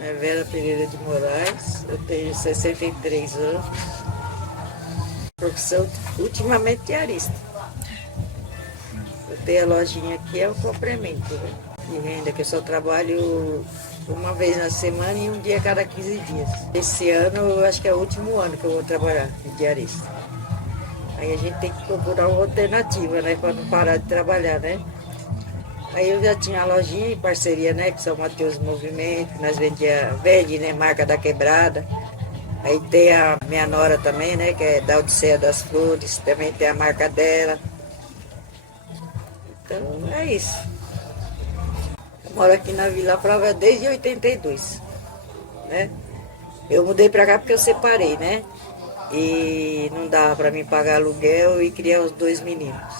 É Vera Pereira de Moraes, eu tenho 63 anos, profissão ultimamente diarista. Eu tenho a lojinha aqui, é o complemento, né? De renda, que eu só trabalho uma vez na semana e um dia a cada 15 dias. Esse ano, eu acho que é o último ano que eu vou trabalhar de diarista. Aí a gente tem que procurar uma alternativa, né, para não parar de trabalhar, né? Aí eu já tinha a lojinha em parceria, né, com São Mateus Movimento, que nós vende, né, marca da quebrada. Aí tem a minha nora também, né, que é da Odisseia das Flores, também tem a marca dela. Então é isso. Eu moro aqui na Vila Prova desde 82, né? Eu mudei pra cá porque eu separei, né? E não dava pra mim pagar aluguel e criar os dois meninos.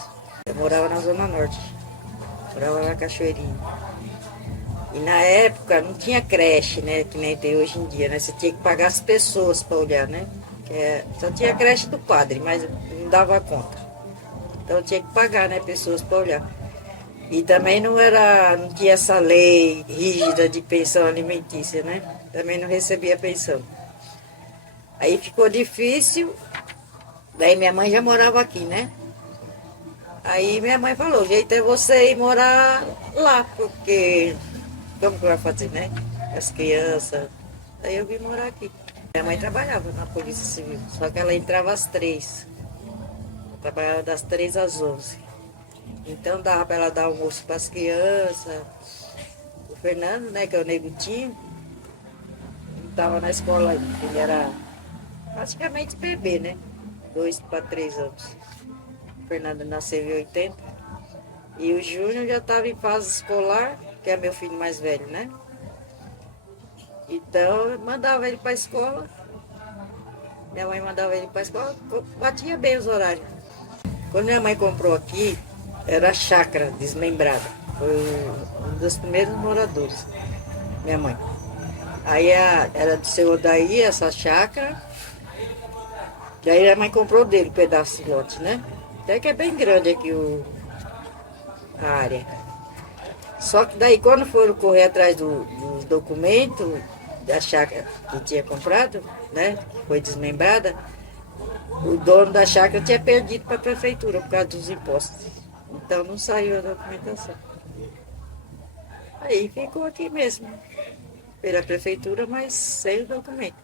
Eu morava na Zona Norte, morava na Cachoeirinha. E na época não tinha creche, né? Que nem tem hoje em dia, né? Você tinha que pagar as pessoas para olhar, né? Só tinha creche do padre, mas não dava conta. Então tinha que pagar, né? Pessoas para olhar. E também não tinha essa lei rígida de pensão alimentícia, né? Também não recebia pensão. Aí ficou difícil, daí minha mãe já morava aqui, né? Aí minha mãe falou, o jeito é você ir morar lá, porque como que vai fazer, né? As crianças. Aí eu vim morar aqui. Minha mãe trabalhava na Polícia Civil, só que ela entrava às 3. Trabalhava das 3 às 11. Então dava para ela dar almoço para as crianças. O Fernando, né, que é o negutinho, ele estava na escola, ele era praticamente bebê, né? 2 para 3 anos. O Fernando nasceu em 80. E o Júnior já estava em fase escolar, que é meu filho mais velho, né? Então eu mandava ele para a escola. Minha mãe mandava ele para a escola, batia bem os horários. Quando minha mãe comprou aqui, era chácara desmembrada. Foi um dos primeiros moradores, minha mãe. Aí era do seu Odaí, essa chácara. Daí a mãe comprou dele um pedaço de lote, né? Até que é bem grande aqui a área. Só que daí quando foram correr atrás dos documentos da chácara que tinha comprado, né? Que foi desmembrada, o dono da chácara tinha perdido para a prefeitura por causa dos impostos. Então não saiu a documentação. Aí ficou aqui mesmo, pela prefeitura, mas sem o documento.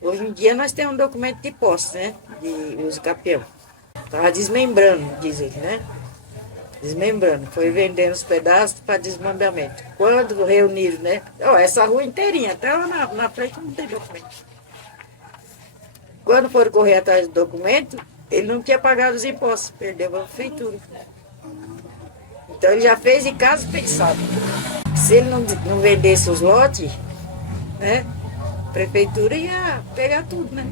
Hoje em dia nós temos um documento de posse, né? De uso capião. Estava desmembrando, diz ele, né? Desmembrando. Foi vendendo os pedaços para desmembramento. Quando reuniram, né? Ó, essa rua inteirinha, até lá na frente não tem documento. Quando foram correr atrás do documento, ele não tinha pagado os impostos, perdeu a prefeitura. Então ele já fez em caso pensado. Se ele não vendesse os lotes, né, a prefeitura ia pegar tudo, né?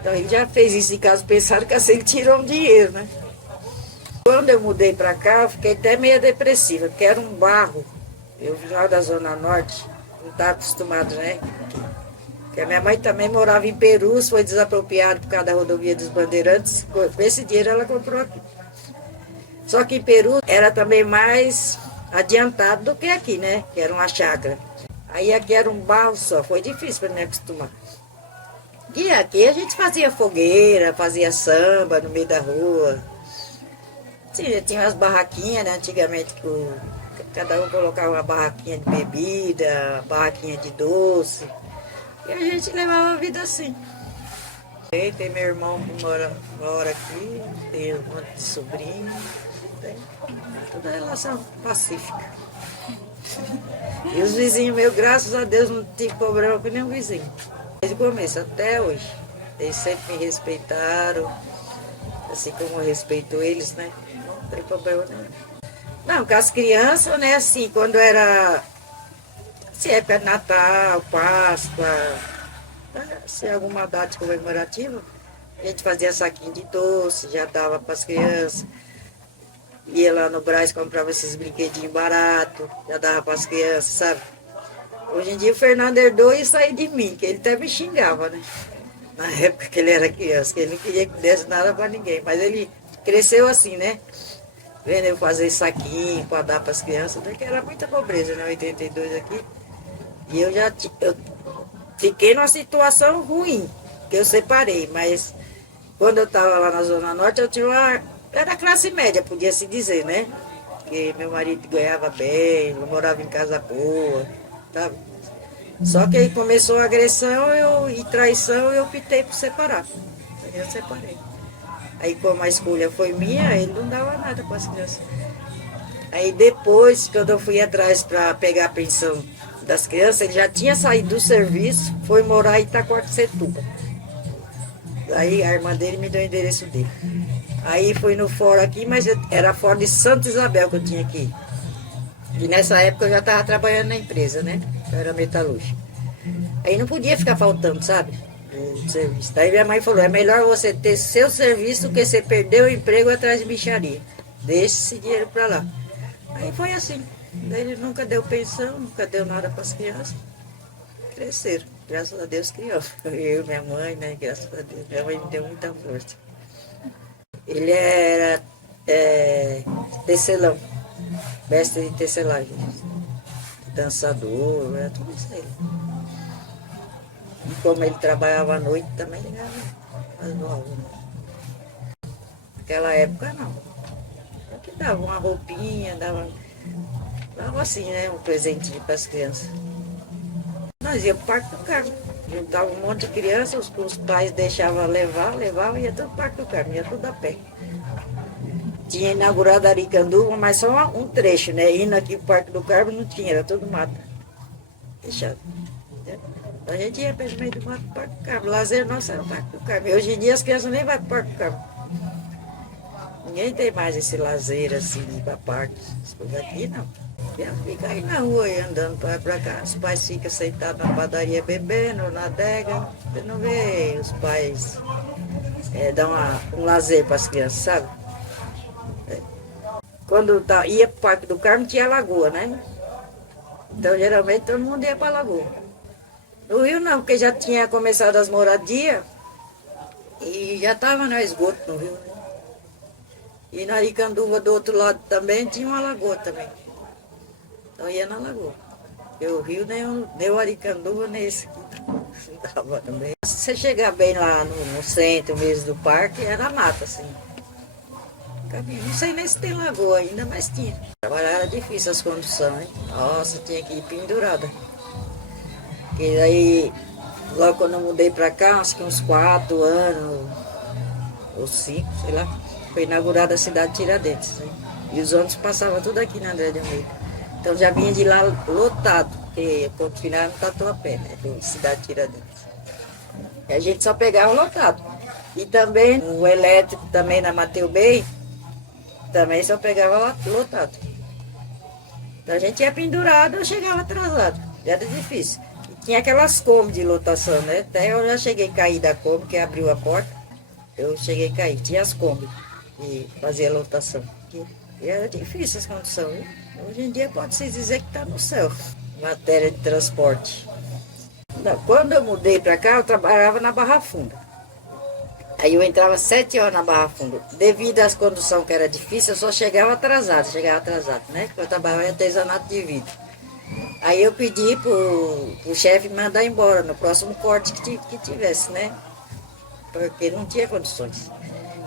Então ele já fez isso em caso pensado, que assim ele tirou um dinheiro, né? Quando eu mudei para cá, eu fiquei até meio depressiva, porque era um barro. Eu vim lá da Zona Norte, não estava acostumado, né? Porque a minha mãe também morava em Perus, foi desapropriada por causa da rodovia dos Bandeirantes. Com esse dinheiro ela comprou aqui. Só que em Peru era também mais adiantado do que aqui, né? Que era uma chácara. Aí aqui era um barro só, foi difícil para me acostumar. E aqui a gente fazia fogueira, fazia samba no meio da rua. Sim, já tinha umas barraquinhas, né? Antigamente cada um colocava uma barraquinha de bebida, barraquinha de doce. E a gente levava a vida assim. Tem meu irmão que mora aqui, tem um monte de sobrinho, tem toda relação pacífica. E os vizinhos meus, graças a Deus, não tive problema com nenhum vizinho. Desde o começo até hoje. Eles sempre me respeitaram, assim como eu respeito eles, né? Não tem problema nenhum. Não, com as crianças, né, assim, quando era assim, época de Natal, Páscoa, se alguma data comemorativa, a gente fazia saquinho de doce, já dava para as crianças. Ia lá no Brás, comprava esses brinquedinhos baratos, já dava para as crianças, sabe? Hoje em dia o Fernando herdou isso aí de mim, que ele até me xingava, né? Na época que ele era criança, que ele não queria que desse nada para ninguém. Mas ele cresceu assim, né? Vendo eu fazer saquinho para dar para as crianças, até que era muita pobreza, né? 82 aqui. E eu fiquei numa situação ruim, que eu separei, mas quando eu estava lá na Zona Norte, eu tinha uma. Era classe média, podia se dizer, né? Porque meu marido ganhava bem, eu morava em casa boa, tá? Só que aí começou a agressão e traição, eu optei por separar. Aí eu separei. Aí como a escolha foi minha, ele não dava nada para as crianças. Aí depois, quando eu fui atrás para pegar a pensão das crianças, ele já tinha saído do serviço, foi morar em Itaquaquecetuba. Aí a irmã dele me deu o endereço dele. Aí fui no fórum aqui, mas era fórum de Santa Isabel que eu tinha aqui. E nessa época eu já estava trabalhando na empresa, né? Eu era metalúrgica. Aí não podia ficar faltando, sabe? Do serviço. Daí minha mãe falou, é melhor você ter seu serviço do que você perder o emprego atrás de bicharia. Deixe esse dinheiro para lá. Aí foi assim. Daí ele nunca deu pensão, nunca deu nada para as crianças. Cresceram. Graças a Deus criou. Eu, minha mãe, né? Graças a Deus. Minha mãe me deu muita força. Ele era tecelão, mestre de tecelagem, dançador, era tudo isso aí. E como ele trabalhava à noite, também ele era mais novo. Né? Naquela época não. Eu que dava uma roupinha, dava assim, né? Um presentinho para as crianças. Nós íamos para o Parque do Carmo. Juntava um monte de crianças, os pais deixavam levavam e ia tudo para o Parque do Carmo, ia tudo a pé. Tinha inaugurado Aricanduva, mas só um trecho, né? Indo aqui pro Parque do Carmo não tinha, era tudo mato. Fechado. A gente ia pelo meio do mato pro Parque do Carmo. Lazer nosso era o Parque do Carmo. E hoje em dia as crianças nem vão pro Parque do Carmo. Ninguém tem mais esse lazer assim, de ir pra parque. As coisas aqui não. Já fica aí na rua, aí, andando para pra cá. Os pais ficam sentados na padaria bebendo, na adega. Você não vê os pais dar um lazer para as crianças, sabe? Quando ia para o Parque do Carmo, tinha lagoa, né? Então, geralmente, todo mundo ia para a lagoa. No Rio, não, porque já tinha começado as moradias e já estava no esgoto no Rio. Né? E na Aricanduva, do outro lado também, tinha uma lagoa também. Então, ia na lagoa. Porque o Rio, nem o Aricanduva, nem esse aqui. Não dava também. Se você chegar bem lá no centro mesmo do parque, era mata, assim. Não sei nem se tem lagoa ainda, mas tinha. Trabalhar era difícil as condições, hein? Nossa, tinha que ir pendurada. E aí, logo quando eu mudei pra cá, acho que uns 4 anos, ou 5, sei lá, foi inaugurada a cidade de Tiradentes. Né? E os ônibus passavam tudo aqui na André de Almeida. Então já vinha de lá lotado, porque o ponto final era no Tatuapé, né? Cidade de Tiradentes. E a gente só pegava lotado. E também o elétrico também na Mateu Bey, também só pegava lotado. Então a gente ia pendurado, eu chegava atrasado. Era difícil. E tinha aquelas Kombi de lotação, né? Até eu já cheguei a cair da Kombi, que abriu a porta. Eu cheguei a cair. Tinha as Kombi e fazia lotação. E era difícil as condições. Viu? Hoje em dia pode-se dizer que está no céu. Matéria de transporte. Não, quando eu mudei para cá, eu trabalhava na Barra Funda. Aí eu entrava 7 horas na Barra Funda. Devido às condições que era difícil, eu só chegava atrasado, né? Porque eu trabalhava em artesanato de vidro. Aí eu pedi pro chefe me mandar embora no próximo corte que tivesse, né? Porque não tinha condições.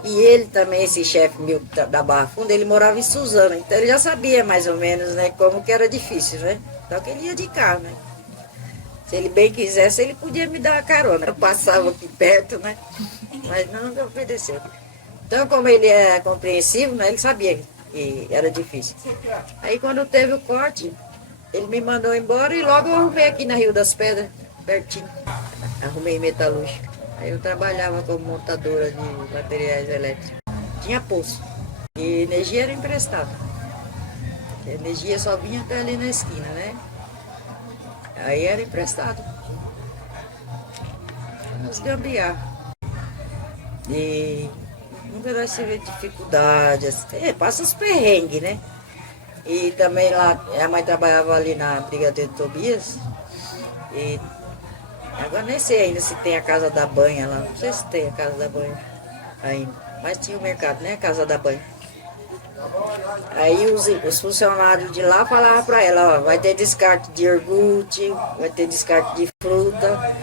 E ele também, esse chefe meu da Barra Funda, ele morava em Suzano. Então ele já sabia mais ou menos, né, como que era difícil, né? Então que ele ia de carro, né? Se ele bem quisesse, ele podia me dar uma carona. Eu passava aqui perto, né? Mas não me obedeceu. Então, como ele é compreensivo, né, ele sabia que era difícil. Aí, quando teve o corte, ele me mandou embora e logo eu arrumei aqui na Rio das Pedras, pertinho. Arrumei metalúrgica. Aí eu trabalhava como montadora de materiais elétricos. Tinha poço. E energia era emprestada. A energia só vinha até ali na esquina, né? Aí era emprestado. Nos gambiarra. E nunca nós tivemos dificuldades. Passa os perrengues, né? E também lá, a mãe trabalhava ali na Brigadeiro Tobias. E agora nem sei ainda se tem a Casa da Banha lá. Não sei se tem a Casa da Banha ainda. Mas tinha o mercado, né? A Casa da Banha. Aí os funcionários de lá falavam para ela, ó, vai ter descarte de iogurte, vai ter descarte de fruta.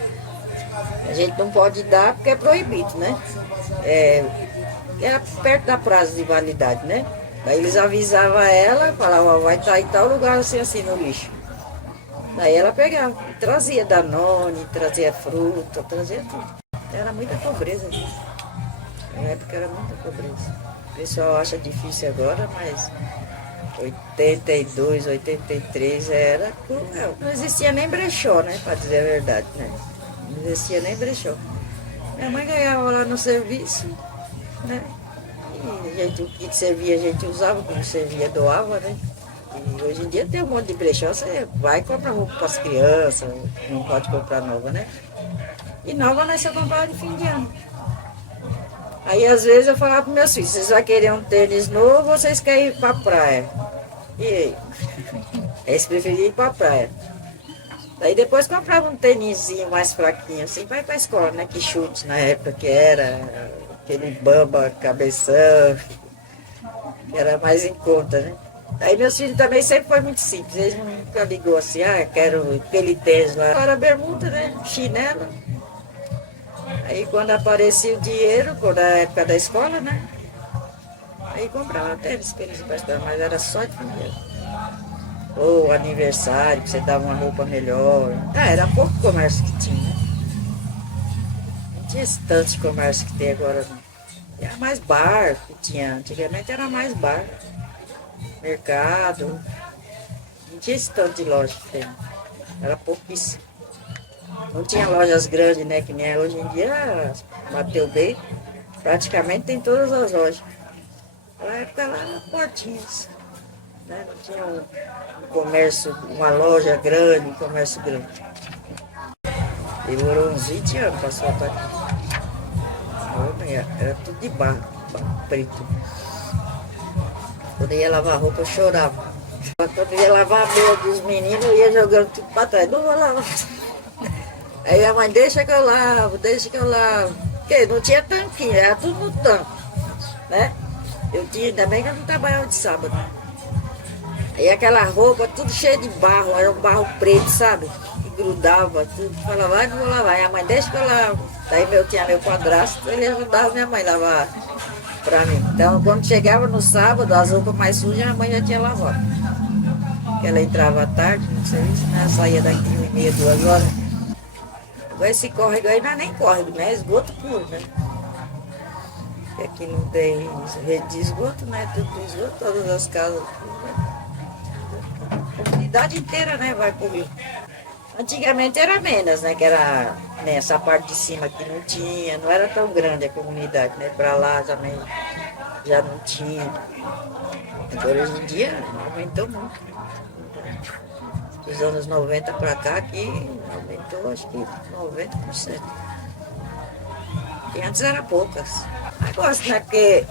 A gente não pode dar porque é proibido, né? É perto da prazo de validade, né? Aí eles avisavam ela, falavam, ó, vai estar em tal lugar assim, assim no lixo. Daí ela pegava, e trazia Danone, trazia fruta, trazia tudo. Era muita pobreza. Na época era muita pobreza. O pessoal acha difícil agora, mas 82, 83 era cruel. Não existia nem brechó, né? Para dizer a verdade, né? Não existia nem brechó. Minha mãe ganhava lá no serviço, né? E a gente, o que servia a gente usava, como servia doava, né? E hoje em dia tem um monte de brechó, você vai e compra roupa para as crianças, não pode comprar nova, né? E nova nós só comprava de fim de ano. Aí às vezes eu falava para meus filhos, vocês vão querer um tênis novo ou vocês querem ir para a praia? E aí? Eles preferiam ir para a praia. Daí depois comprava um tênisinho mais fraquinho, assim, vai para a escola, né? Que chute na época que era, aquele bamba, cabeção, que era mais em conta, né? Aí meus filhos também sempre foi muito simples, eles nunca ligou assim, ah, quero aquele tênis lá. Era bermuda, né? Chinelo. Aí quando aparecia o dinheiro, quando era a época da escola, né? Aí comprava tênis para eles emprestavam, mas era só dinheiro. Ou aniversário, que você dava uma roupa melhor. Ah, era pouco comércio que tinha. Não tinha esse tanto de comércio que tem agora, não. Era mais bar que tinha. Antigamente era mais bar. Mercado. Não tinha esse tanto de loja que tem. Era pouquíssimo. Não tinha lojas grandes, né? Que nem é hoje em dia, bateu bem. Praticamente tem todas as lojas. Na época lá eram portinhas. Né? Não tinha um comércio, uma loja grande, um comércio grande. Demorou uns 20 anos para soltar aqui. Era tudo de barro, barro preto. Quando eu ia lavar roupa, eu chorava. Quando eu ia lavar a meia dos meninos, eu ia jogando tudo para trás. Não vou lavar. Aí a mãe, deixa que eu lavo, deixa que eu lavo. Porque não tinha tanquinho, era tudo no tanque, né? Eu tinha, ainda bem que eu não trabalhava de sábado. Aí aquela roupa, tudo cheio de barro, era um barro preto, sabe? Que grudava, tudo. Falava, vai, não vou lavar. Aí a mãe, deixa que eu lavo. Daí tinha meu padrasto, ele ajudava minha mãe a lavar pra mim. Então, quando chegava no sábado, as roupas mais sujas, a mãe já tinha lavado. Porque ela entrava à tarde no serviço, né? Saía daqui 1h30, 2 horas. Agora esse córrego aí não é nem córrego, né? É esgoto puro, né? Porque aqui não tem rede de esgoto, né? Tudo esgoto, todas as casas. A comunidade inteira, né? Vai por rio. Antigamente era menos, né? Que era nessa parte de cima que não tinha, não era tão grande a comunidade, né? Para lá também já não tinha. Agora hoje em dia aumentou muito. Dos anos 90 para cá aqui aumentou acho que 90%. E antes era poucas. Mas gosto, né? Porque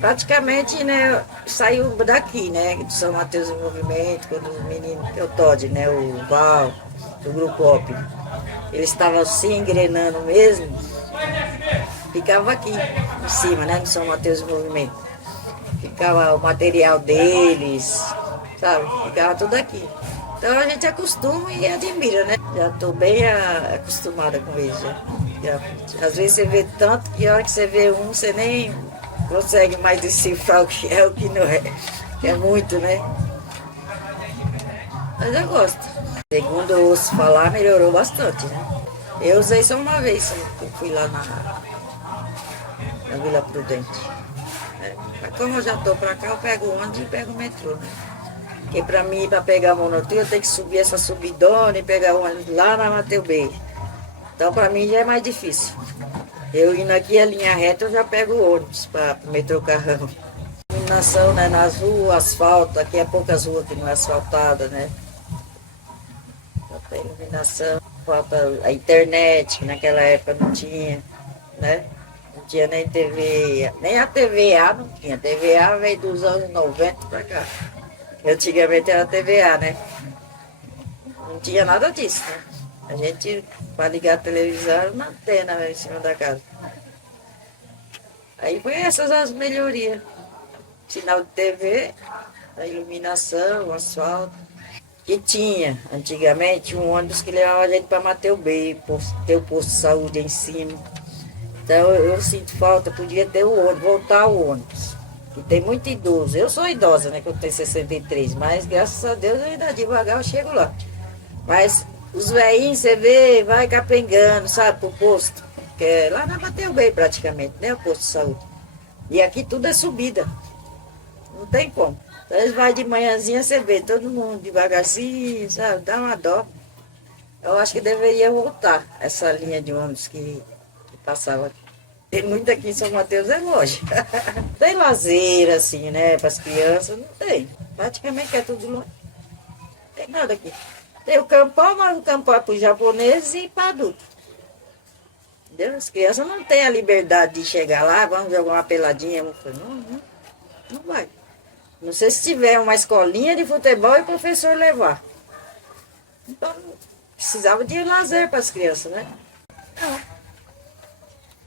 praticamente, né, saiu daqui, né? Do São Mateus em Movimento, quando os meninos, que é o Todd, né? O Val, do Grupo OP. Eles estavam se engrenando mesmo, ficava aqui em cima, né? No São Mateus em Movimento. Ficava o material deles, sabe? Ficava tudo aqui. Então a gente acostuma e admira, né? Já estou bem acostumada com isso. Às vezes você vê tanto que a hora que você vê um, você nem consegue mais decifrar o que é o que não é. É muito, né? Mas eu gosto. Segundo eu ouço falar, melhorou bastante, né? Eu usei só uma vez, só, eu fui lá na Vila Prudente. Mas como eu já estou para cá, eu pego o ônibus e pego o metrô, né? Porque para mim, para pegar a monotrilha, eu tenho que subir essa subidona e pegar o ônibus lá na Mateu B. Então, para mim, já é mais difícil. Eu indo aqui a linha reta, eu já pego o ônibus para o metrô Carrão. Iluminação, né, nas ruas, asfalto, aqui é poucas ruas que não é asfaltada, né? Falta iluminação, falta a internet, que naquela época não tinha, né? Não tinha nem TV, nem a TVA não tinha. A TVA veio dos anos 90 para cá. Antigamente era TVA, né? Não tinha nada disso, né? A gente, para ligar a televisão, era uma antena em cima da casa. Aí foi essas as melhorias. sinal de TV, a iluminação, o asfalto. E tinha, antigamente, um ônibus que levava a gente para Mateus Bay, ter o posto de saúde em cima. Então eu sinto falta, podia ter o ônibus, voltar o ônibus. E tem muito idoso. Eu sou idosa, né? Que eu tenho 63, mas graças a Deus eu ainda devagar eu chego lá. Mas os velhinhos, você vê, vai capengando, sabe, pro posto. Que é lá na Mateus Bay praticamente, né? O posto de saúde. E aqui tudo é subida. Não tem como. Então eles vão de manhãzinha, você vê todo mundo devagarzinho, sabe? Dá uma dó. Eu acho que deveria voltar essa linha de ônibus que passava aqui. Tem muito aqui em São Mateus, é longe. Tem lazer, assim, né, para as crianças, não tem. Praticamente é tudo longe. Não tem nada aqui. Tem o campão, mas o campão é para os japoneses e para adultos. Entendeu? As crianças não têm a liberdade de chegar lá, vamos jogar uma peladinha. Não vai. Não sei se tiver uma escolinha de futebol e o professor levar. Então, precisava de lazer para as crianças, né? Não.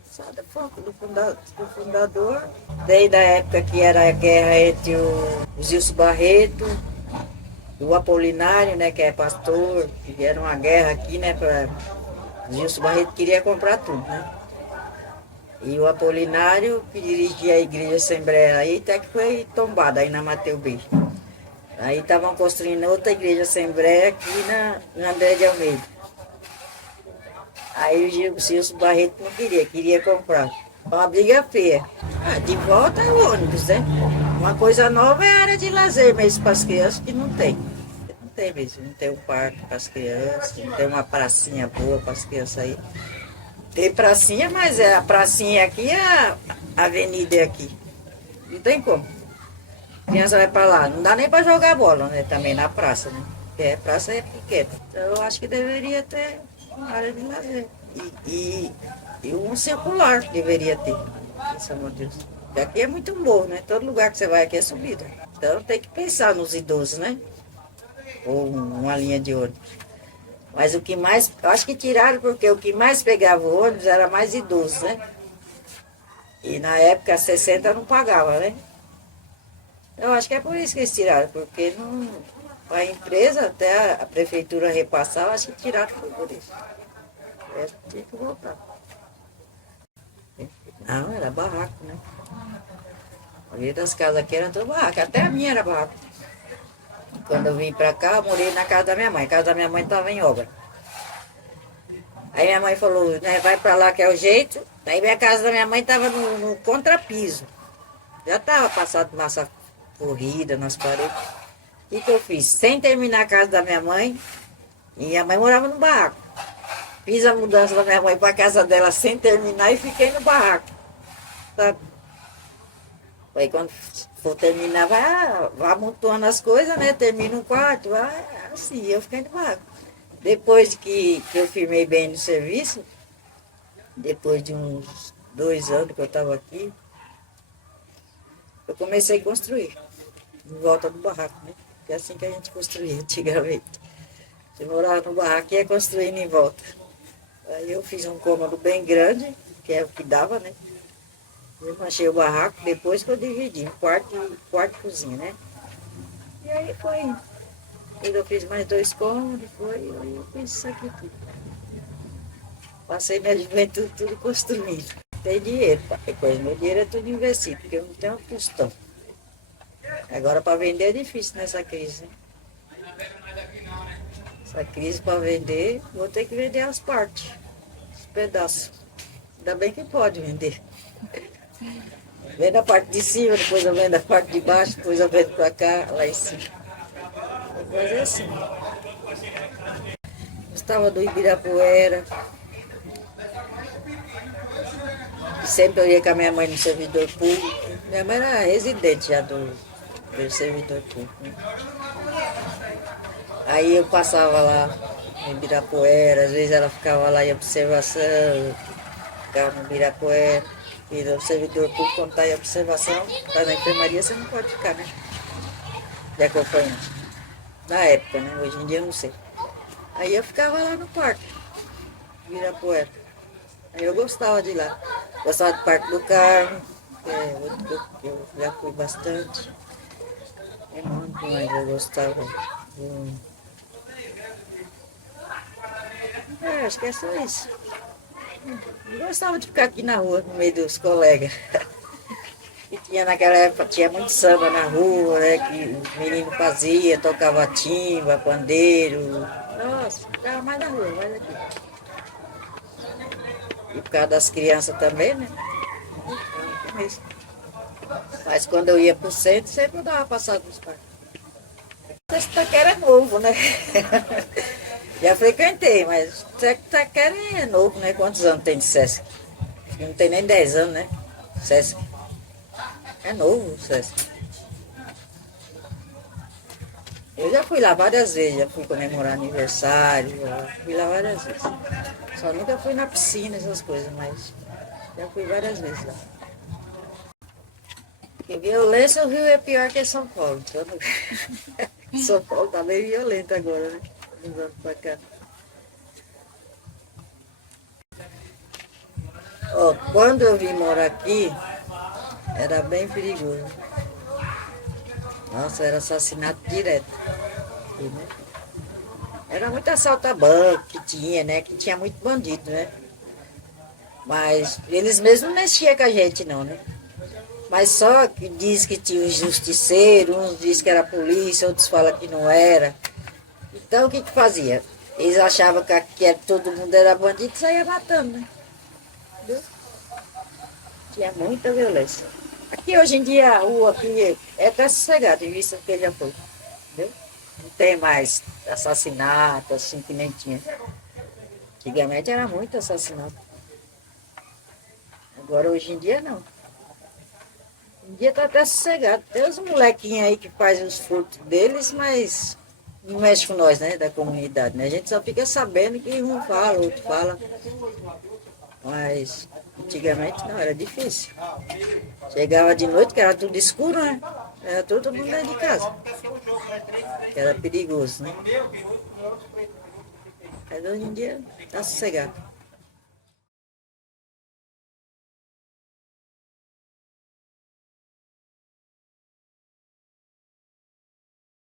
Só do fundador. Desde a época que era a guerra entre o Zilson Barreto, o Apolinário, né, que é pastor, que era uma guerra aqui, né, o Zilson Barreto queria comprar tudo, né? E o Apolinário, que dirigia a igreja Assembleia aí, até que foi tombada aí na Mateus B. Aí estavam construindo outra igreja Assembleia aqui na André de Almeida. Aí o Gilson Barreto não queria comprar. Uma briga feia. De volta é o ônibus, né? Uma coisa nova é a área de lazer mesmo para as crianças, que não tem. Não tem mesmo, não tem um parque para as crianças, não tem uma pracinha boa para as crianças aí. Tem pracinha, mas a pracinha aqui, a avenida é aqui. Não tem como. A criança vai para lá, não dá nem para jogar bola, né? Também na praça, né? Porque a praça é pequena. Então eu acho que deveria ter uma área de lazer. E um circular deveria ter. Isso, meu Deus. Porque aqui é muito morro, né? Todo lugar que você vai aqui é subida. Então tem que pensar nos idosos, né? Ou uma linha de ônibus. Mas o que mais, eu acho que tiraram porque o que mais pegava o ônibus era mais idoso, né? E na época 60 não pagava, né? Eu acho que é por isso que eles tiraram, porque não, a empresa, até a prefeitura repassar, eu acho que tiraram por isso. O resto tinha que voltar. Não, era barraco, né? A maioria das casas aqui era tudo barraco, até a minha era barraco. Quando eu vim pra cá, eu morei na casa da minha mãe. A casa da minha mãe estava em obra. Aí minha mãe falou, né, vai pra lá que é o jeito. Aí minha casa da minha mãe estava no contrapiso. Já estava passado massa corrida nas paredes. O que eu fiz? Sem terminar a casa da minha mãe, e minha mãe morava no barraco. Fiz a mudança da minha mãe para a casa dela sem terminar e fiquei no barraco. Sabe? Aí quando for terminar, vai amontoando as coisas, né? Termina um quarto, vai assim, eu fiquei no barraco. Depois que eu firmei bem no serviço, depois de uns 2 anos que eu estava aqui, eu comecei a construir, em volta do barraco, né? Que é assim que a gente construía antigamente. Você morava no barraco e ia construindo em volta. Aí eu fiz um cômodo bem grande, que é o que dava, né? Eu achei o barraco, depois que eu dividi, quarto e cozinha, né? E aí foi. Depois eu fiz mais 2 cômodos, aí eu fiz isso aqui tudo. Passei minha juventude tudo construindo. Tem dinheiro, depois meu dinheiro é tudo investido, porque eu não tenho um tostão. Agora para vender é difícil nessa crise, né? Essa crise para vender, vou ter que vender as partes, os pedaços. Ainda bem que pode vender. Vendo a parte de cima, depois eu vendo a parte de baixo, depois eu vendo para cá, lá em cima. Mas é assim. Gostava do Ibirapuera. Sempre eu ia com a minha mãe no servidor público. Minha mãe era residente já do servidor público. Né? Aí eu passava lá no Ibirapuera, às vezes ela ficava lá em observação, eu ficava no Ibirapuera. E no servidor público, quando está em observação, está na enfermaria, você não pode ficar, né? De acompanhante. Na época, né? Hoje em dia eu não sei. Aí eu ficava lá no parque, Ibirapuera. Aí eu gostava de ir lá. Gostava do Parque do Carmo. que é outro que eu já fui bastante. É muito mais, eu gostava. Acho que é só isso. Eu gostava de ficar aqui na rua, no meio dos colegas. E tinha naquela época, tinha muito samba na rua, né? Que os meninos faziam, tocava timba, pandeiro. Nossa, ficava mais na rua, mais aqui. E por causa das crianças também, né? Então, mas quando eu ia pro centro, sempre eu dava passada nos parques. Esse Taquera é novo, né? Já frequentei, mas Taquera é novo, né? Quantos anos tem de Sesc? Não tem nem 10 anos, né? Sesc. É novo o Sesc. Eu já fui lá várias vezes, já fui comemorar aniversário, já fui lá várias vezes. Só nunca fui na piscina, essas coisas, mas já fui várias vezes lá. Porque violência, o Rio é pior que São Paulo. Então, São Paulo tá meio violento agora, né? Uns anos pra cá. Ó, quando eu vim morar aqui, era bem perigoso. Nossa, era assassinato direto. Aqui, né? Era muito assalto a banco que tinha, né? Que tinha muito bandido, né? Mas eles mesmos não mexiam com a gente, não, né? Mas só que diz que tinha um justiceiro, uns diz que era polícia, outros falam que não era. Então o que que fazia? Eles achavam que todo mundo era bandido e saía matando, né? Entendeu? Tinha muita violência. Aqui hoje em dia a rua aqui é até sossegada, em vista do que já foi. Entendeu? Não tem mais assassinato, assim que nem tinha. Antigamente era muito assassinato. Agora hoje em dia não. Hoje em dia tá até sossegado. Tem uns molequinhos aí que fazem os frutos deles, mas não mexe com nós, né? Da comunidade, né? A gente só fica sabendo que um fala, outro fala. Mas antigamente não, era difícil. Chegava de noite, que era tudo escuro, né? Era todo mundo dentro de casa. Que era perigoso, né? Mas hoje em dia tá sossegado.